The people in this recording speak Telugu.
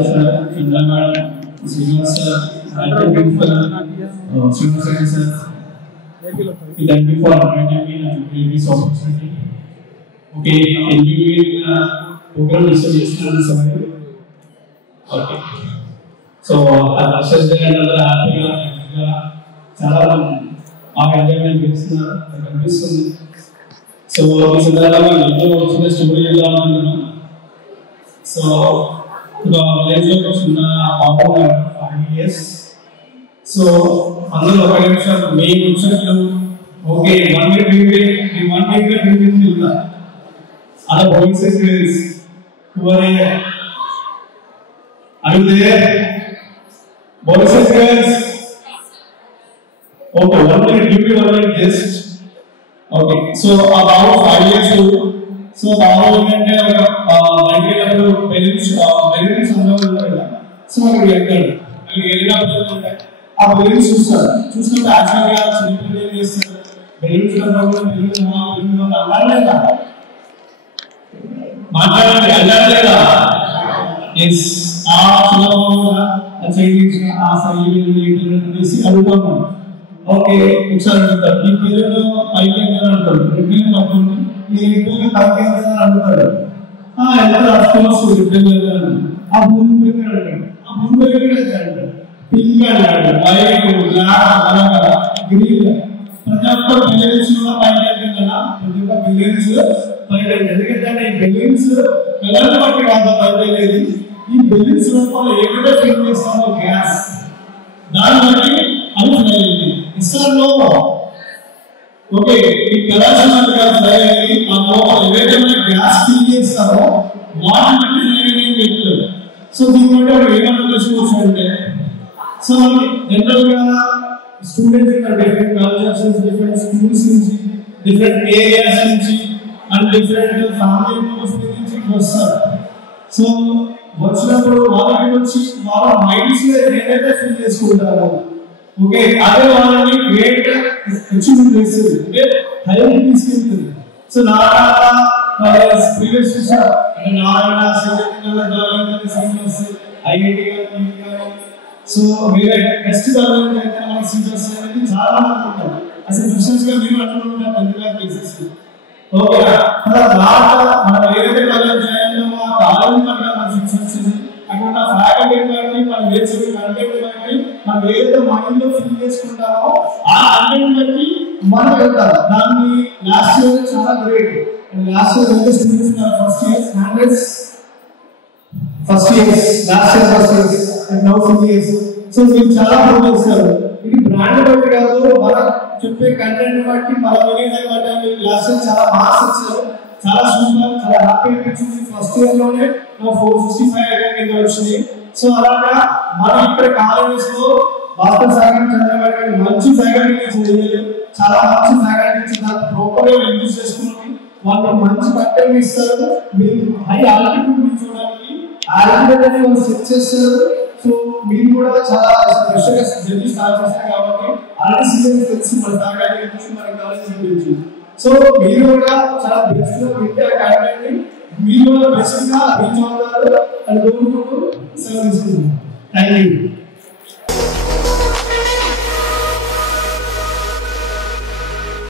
Thank you for inviting me and giving this opportunity. Okay, NBB program distribution is sorry. Okay. So Ashes Day another happy చాలా బాగా ఎంజాయ్మెంట్ చేస్తున్నారు నాకు అనిపిస్తుంది. సో ఈ సందర్భంగా ఎంతో చిన్న స్టోరీ చెప్దామనుకున్నాను. సో ఒక విలేజ్లో చిన్న బాబు 5 years. సో అందులో ఒక నిమిషం మెయిన్ నిమిషంలో ఓకే 1 minute ఉందా అలా voices is who are you there? Voices girls. Okay, 1 minute, give me 1 minute just. Okay, so about 5 years old. So about అంటే లైబ్రరీలో పేరెంట్స్ అందరూ ఉంటారు కదా. సో అక్కడ వెళ్ళాడు. అక్కడ వెళ్ళినప్పుడు ఆ పేరెంట్స్ చూసినప్పుడు యాక్చువల్గా చిన్నపిల్లలు ఏం చేస్తారు బెలూన్స్ అన్నారులేదా మాట్లాడండి అన్నారులేదా ఎస్ ఆ చిన్న ఆ సైడ్ అడుగుతాము. ఓకే ఒకసారి అడుగుతారు ఈ పిల్లలు పైకి అంటాడు రిబ్బిల్ పడుతుంది ఈ రిబ్బిల్ పైకి అడుగుతాడు ఎంత అఫ్కోర్స్ రిబ్బిల్ ఆ భూమి దగ్గర అంటాడు ఆ భూమి దగ్గర అంటాడు పింక్ అన్నాడు వైట్ బ్లాక్ గ్రీన్ ప్రతి ఒక్క బిలియన్స్ కూడా పైకి కదా ప్రతి ఒక్క బిలియన్స్ పైకి ఎందుకంటే ఈ బిలియన్స్ కలర్ బట్టి కాదు పైకి ఈ బిలియన్స్ లోపల ఏదైతే ఫిల్ చేస్తామో గ్యాస్ దాన్ని బట్టి అది ఫ్లై అయింది ఇస్తాను ఓకే ఈ కలర్స్ ఫ్లై అయ్యి ఆ లోపల ఏదైతే గ్యాస్ ఫిల్ చేస్తారో వాటిని బట్టి ఫ్లై అయ్యి చెప్తారు. సో దీని బట్టి వాడు ఏమైనా తెలుసుకోవచ్చు అంటే సో జనరల్ గా students different cultures different schools నుంచి డిఫరెంట్ ఏరియాస్ నుంచి అండ్ డిఫరెంట్ ఫ్యామిలీ మెంబర్స్ నుంచి వస్తారు. సో వచ్చినప్పుడు వాళ్ళకి వచ్చి వాళ్ళ మైండ్స్ ఏదైతే ఫీల్ చేసుకుంటారో ఓకే అదే వాళ్ళని గ్రేట్ అచీవ్మెంట్ చేస్తుంది అంటే హైలైట్ తీసుకెళ్తుంది. సో ప్రీవియస్ ఐఐటి సో వేరే బెస్ట్ గవర్నమెంట్ అయితే మన సీజర్స్ అనేది చాలా మంది ఉంటారు అసలు క్వశ్చన్స్ గా మీరు అనుకుంటారు ఎందుకు కేసెస్ ఓకే మనం ఏదైతే కాలేజ్ చేయాలో ఆ కాలేజ్ మన సీజర్స్ అక్కడ ఫ్యాకల్టీ బట్టి మనం నేర్చే కంటెంట్ బట్టి మనం ఏదైతే మైండ్ లో ఫీల్ చేసుకుంటామో ఆ కంటెంట్ బట్టి మనం వెళ్తాం. దాన్ని లాస్ట్ ఇయర్ చాలా గ్రేట్ లాస్ట్ ఇయర్ ఎంత students first years last year first years and now 2 years. So మీరు చాలా ప్రూవ్ చేస్తారు ఇది బ్రాండ్ బట్టి కాదు మన చెప్పే కంటెంట్ బట్టి మన విలేజ్ బట్టి లాస్ట్ ఇయర్ చాలా మార్క్స్ వచ్చారు చాలా సూపర్ చాలా హ్యాపీ అనిపించింది. ఫస్ట్ ఇయర్ లోనే 465 కింద వచ్చింది. సో అలాగా మన ఇక్కడ కాలేజెస్ లో భాస్కర్ సాగర్ చంద్రబాబు మంచి ఫ్యాకల్టీ చేయాలి చాలా మంచి ఫ్యాకల్టీ దాన్ని ప్రాపర్ గా యూజ్ చేసుకుని వాళ్ళు మంచి కంటెంట్ ఇస్తారు. మీరు హై ఆల్టిట్యూడ్ నుంచి చూడడానికి ఆల్టిట్యూడ్ అనేది వాళ్ళు సెట్ చేస్తారు. సో మీరు కూడా చాలా ఫ్రెష్ గా జర్నీ స్టార్ట్ చేస్తారు కాబట్టి ఆల్రెడీ సీజన్ తెలిసి మన ఫ్యాకల్టీ గురించి మన కాలేజ్ గురించి సో మీరు కూడా చాలా బెస్ట్ గా పెట్టే కంటెంట్ మీరు కూడా బెస్ట్ గా రీచ్ అవుతారు అని కోరుకుంటూ సెలవు తీసుకుంటున్నాను. Thank you.